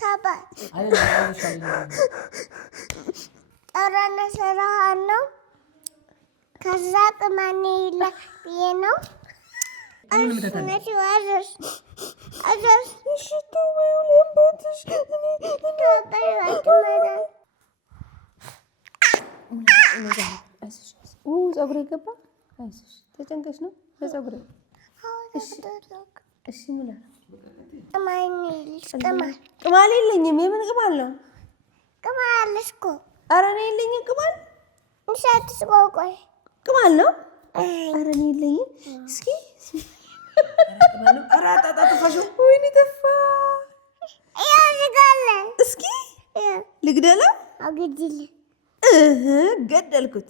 ታባት ጠራነ ሰራሃን ነው ከዛ ቅማኔ ይላል ብዬ ነው አስነሽ ዋዘሽ አዘሽ ሽቶ ወይም ቦትሽ ፀጉሬ ገባ አይዞሽ ተጨንቀሽ ነው ለፀጉሬ እሺ ምን ቅማል የለኝም የምን ቅማል ነው ቅማል አለሽ እኮ ኧረ እኔ የለኝም ቅማል እንሻትሽ ቆይ ቅማል ነው ኧረ እኔ የለኝም እስኪ ኧረ አጣጣጥፋሽ ወይኔ ተፋ ያዝጋለን እስኪ ልግደለው አግድል ገደልኩት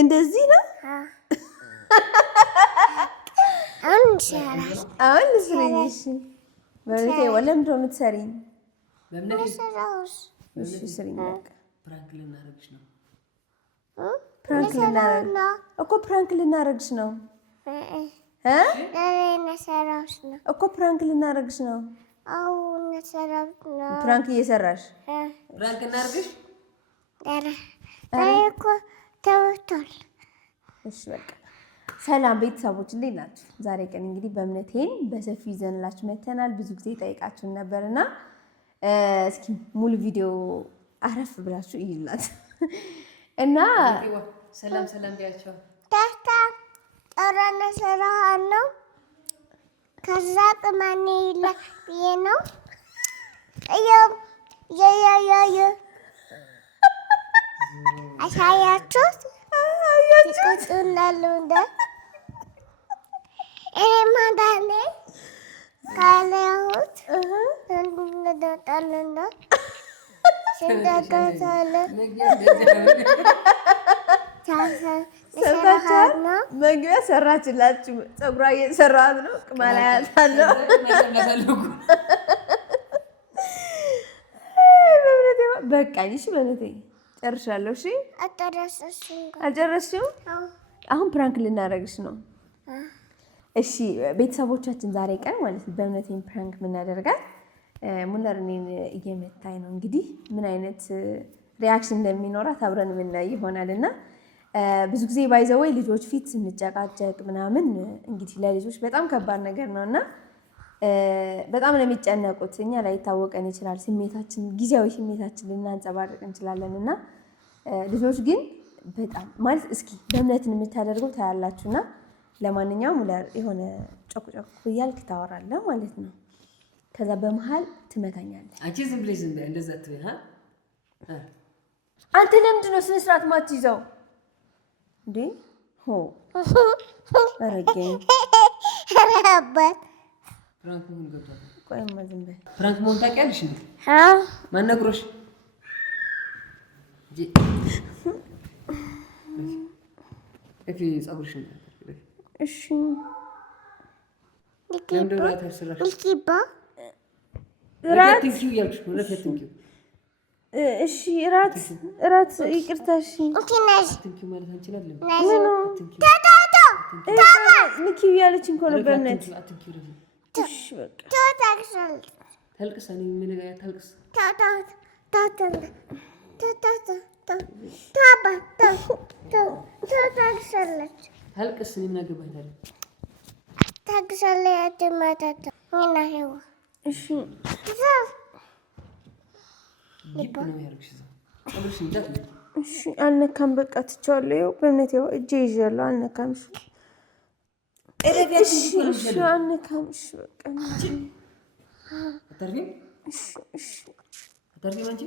እንደዚህ ነው አሁን ልስሪኝ እሺ በቤቴ ወለም ነው የምትሰሪኝ እሺ ስሪኝ በቃ ፕራንክ ልናረግሽ ነው እኮ ፕራንክ ልናረግሽ ነው ፕራንክ እየሰራሽ ፕራንክ እናርግሽ እኮ ተውቷል እሺ በቃ ሰላም ቤተሰቦች እንዴት ናችሁ? ዛሬ ቀን እንግዲህ በእምነቴን በሰፊው ይዘንላችሁ መተናል። ብዙ ጊዜ ጠይቃችሁን ነበርና እስኪ ሙሉ ቪዲዮ አረፍ ብላችሁ እዩላት እና ሰላም ሰላም ቢያቸው ታታ ጠራነ ሰራሃን ነው ከዛ ቅማኔ ይላል ብዬ ነው አሳያችሁት ይቆጥናሉ እንደ እኔ ማዳኔ ካለሁት እንደጣልና ሲንደገታለ መግቢያ ሰራችላችሁ ፀጉሯ እየሰራት ነው ቅማላ ያታለው በቃኝ እሺ በእውነቴ ጨርሻለሁ እሺ አልጨረስሽም አሁን ፕራንክ ልናደርግሽ ነው እሺ ቤተሰቦቻችን ዛሬ ቀን ማለት ነው በእምነቴን ፕራንክ የምናደርጋት ሙለር እኔን እየመታኝ ነው እንግዲህ ምን አይነት ሪያክሽን እንደሚኖራት አብረን የምናይ ይሆናል እና ብዙ ጊዜ ባይዘወይ ልጆች ፊት ስንጨቃጨቅ ምናምን እንግዲህ ለልጆች በጣም ከባድ ነገር ነው እና በጣም ነው የሚጨነቁት እኛ ላይ ይታወቀን ይችላል ስሜታችን ጊዜያዊ ስሜታችን ልናንጸባርቅ እንችላለን እና ልጆች ግን በጣም ማለት እስኪ በእምነትን የምታደርገው ታያላችሁና ለማንኛውም ሙለር የሆነ ጮክ እያልክ ታወራለህ ማለት ነው ከዛ በመሃል ትመታኛለህ አንቺ ዝም ብለሽ ዝም ብለሽ እንደዛ ትበይ አንተ ለምንድን ነው ስነ ስርዓት ማትይዘው እንዴ ሆ አረጋኝ ረበት ፕራንክ ምን ገብቷል ቆይማ ዝም በይ ፕራንክ ምን ታውቂያለሽ እንዴ ማን ነግሮሽ እሺ ፀጉርሽ እሺ እሺ እራት ይቅርታ እሺ ንኪው ያለችኝ እኮ ነው በእምነት እሺ በቃ ታልቅስ እኔ ምን ታልቅስ ታልቅስ እኔ ምን አገባኝ ታግሳለህ አትመታታ እና ሄዋ እሺ እሺ አልነካም በቃ ትቼዋለሁ ይኸው በእምነት ይኸው እጄ ይዣለሁ አልነካም እሺ አልነካም እሺ በቃ አታርፊም እሺ አታርፊም አንቺ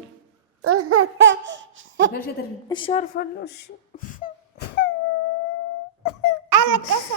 እሺ አርፋለሁ እሺ አለቀሰ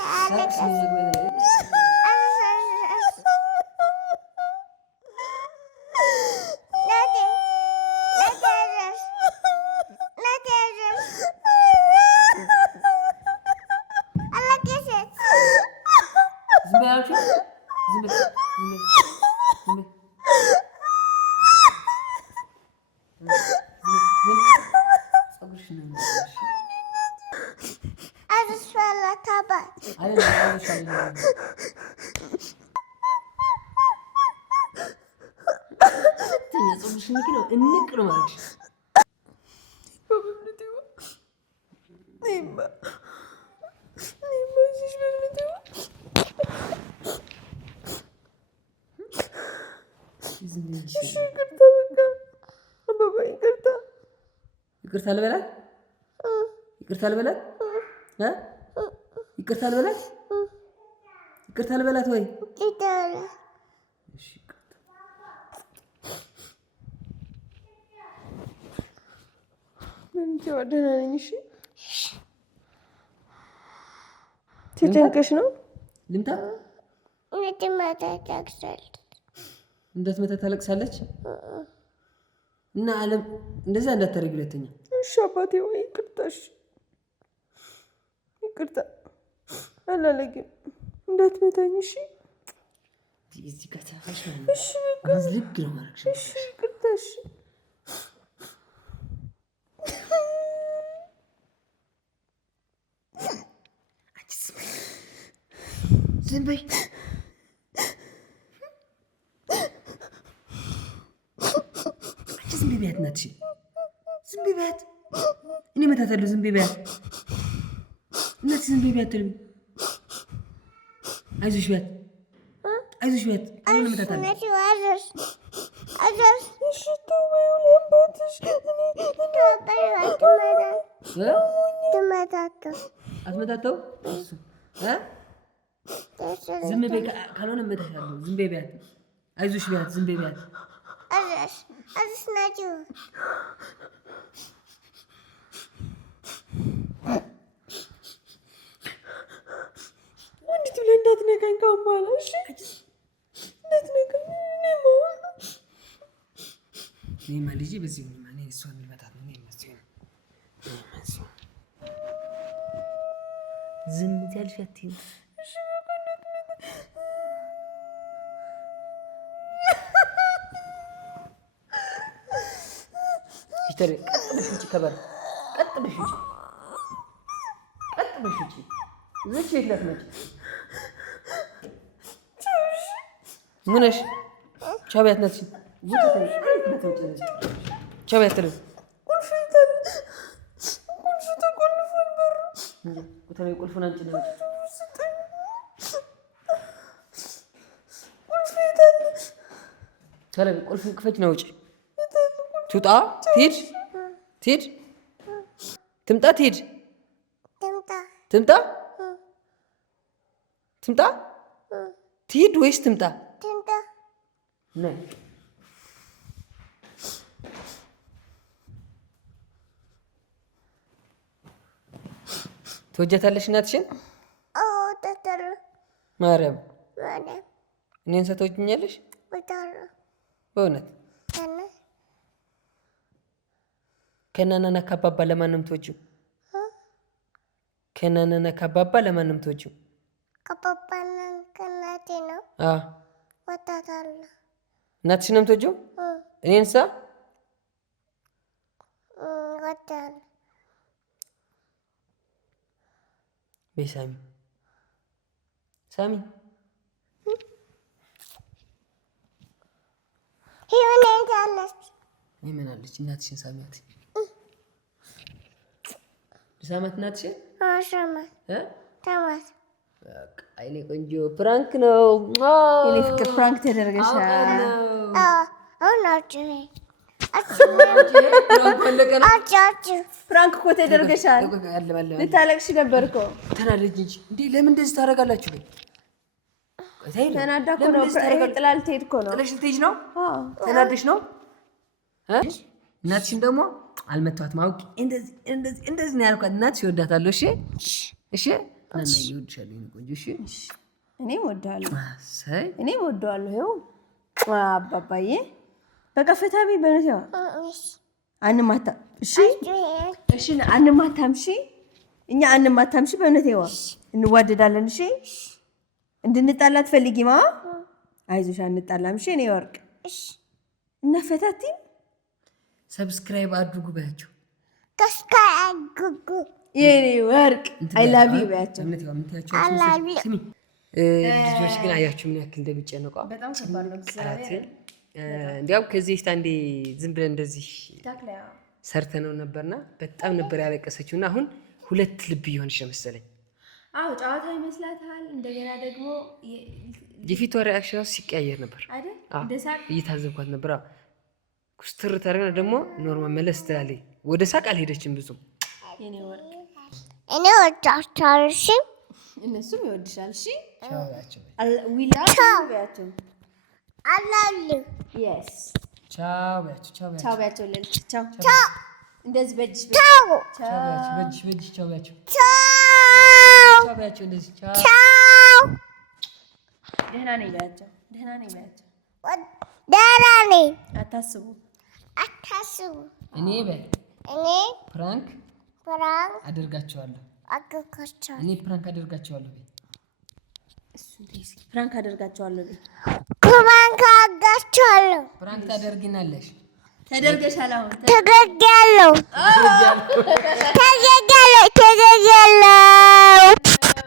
ስትሸነቂ ነው እንቅ ነው ማለት ነው። ይቅርታ ልበላት ይቅርታ ልበላት ይቅርታ ልበላት ይቅርታ ልበላት ወይ ምን ደህና ነኝ። እሺ ተጨንቀሽ ነው? ልምታ እንዳትመታ ታለቅሳለች እና አለም እንደዛ እንዳታረግ ሁለተኛ። እሺ አባቴ ወይ ይቅርታሽ ይቅርታ አላለግም እንዳትመታኝ። እሺ እዚህ ጋር ታፈሽ እሺ ልክ ነው ማለት ነው። እሺ ይቅርታሽ ዝም በይ ዝም በይ እናትሽ ዝም በይ ቢያት እኔ እመታታለሁ። ዝም በይ ቢያት እናትሽ ዝም በይ ቢያት ትልም አይዞሽ ቢያት አይዞሽ ቢያት አሁን እመታታለሁ። አትመታተው ዝም በይ ካልሆነ እመታሻለሁ። ዝም በይ ቢያት አይዞሽ ቢያት ዝም በይ ቢያት አንዲት ብለህ እንዳትነካኝ ካሁን በኋላ እሺ? እንዳትነካኝ እኔማ ልጄ በዚህ እኔ እሷን ልመታት ነው። ዝም ትያለሽ አትይም? ይተረ ቀጥ ብለሽ ውጪ ከበር ቀጥ ብለሽ ውጪ ቀጥ ብለሽ ውጪ ዝች የለት ነች ምንሽ ቻቢያት ነች ቻቢያት ተለ ቁልፉን አንቺ ነው ተለ ቁልፉን ክፈች ነው ውጪ ትውጣ ትሂድ ትሂድ ትምጣ ትሂድ ትምጣ ትምጣ ትሂድ ወይስ ትምጣ? ነይ ትወጃታለሽ እናትሽን? ማርያም እኔን ሰተውኛለሽ በእውነት ከናናና ካባባ ለማን ነው የምትወጂው? ከናናና ካባባ ለማን ነው የምትወጂው? ከፓፓና ከእናቴ ነው። ወጣታለሁ። እናትሽ ነው የምትወጂው? እኔንሳ ወጣለሁ። በይ ሳሚ ሳሚ ሂወኔ ታለች ምን አለች? እናትሽን ሳሚያት ሳማት እናትሽን አሻማት ታማት አይኔ ቆንጆ ፕራንክ ነው። የኔ ፍቅር ፕራንክ ተደርገሻል። አሁን ፕራንክ እኮ ተደርገሻል። ልታለቅሽ ነበር እኮ። ተናደጅ እንጂ እንዴ! ለምን እንደዚህ ታደርጋላችሁ? ተናዳ እኮ ነው። ጥላ ልትሄድ እኮ ነው። ጥለሽ ልትሄጂ ነው? ተናደሽ ነው? እናትሽን ደግሞ አልመታኋትም አውቄ እንደዚህ ነው ያልኳት። እናትሽ እወዳታለሁ። እሺ እሺ እናና ይወድሻል የኔ ቆንጆ። እሺ እኔም እወዳለሁ። እኔም እወዳለሁ። ይኸው አባባዬ በቃ ፈታ ቢ በነሽ አንማታ። እሺ እሺ አንማታም። እሺ እኛ አንማታም። እሺ በእውነት ይዋ እንዋደዳለን። እሺ እንድንጣላ ትፈልጊማ? አይዞሽ አንጣላም። እሺ እኔ ወርቅ እና ፈታቲ ሰብስክራይብ አድርጉ ባያቸው። ተስካጉጉ የኔ ወርቅ አይ ላቭ ዩ ባያቸው። ልጆች ግን አያችሁ ምን ያክል እንደሚጨነቁ። በጣም ከባድ ነው። እንዲያውም ከዚህ አንዴ ዝም ብለን እንደዚህ ሰርተነው ነበርና በጣም ነበር ያለቀሰችው እና አሁን ሁለት ልብ እየሆነች ነው መሰለኝ። አዎ ጨዋታ ይመስላታል። እንደገና ደግሞ የፊቷ ሪአክሽን ሲቀያየር ነበር አይደል? እየታዘብኳት ነበር። ኩስትር ታረጋና ደግሞ ኖርማል መለስ ትላለች። ወደ ሳቅ አልሄደችም ብዙ። የኔ ወርቅ እኔ ወዳችኋለሁ። እሺ እነሱም ይወድሻል። እሺ ቻው ዊላ ቻው አላሉ የስ ቻው ቻው ቻው ቻው ቻው እንደዚህ በእጅሽ ቻው በእጅሽ ቻው እንደዚህ ቻው ደህና ነኝ በያቸው። ደህና ነኝ። አታስቡ እኔ ፕራንክ አደርጋቸዋለሁ። እኔ ፕራንክ አደርጋቸዋለሁ። ፕራንክ አደርጋቸዋለሁ። ፕራንክ ታደርጊናለሽ። ተደርገሻል። አሁን ተደርጊያለሁ።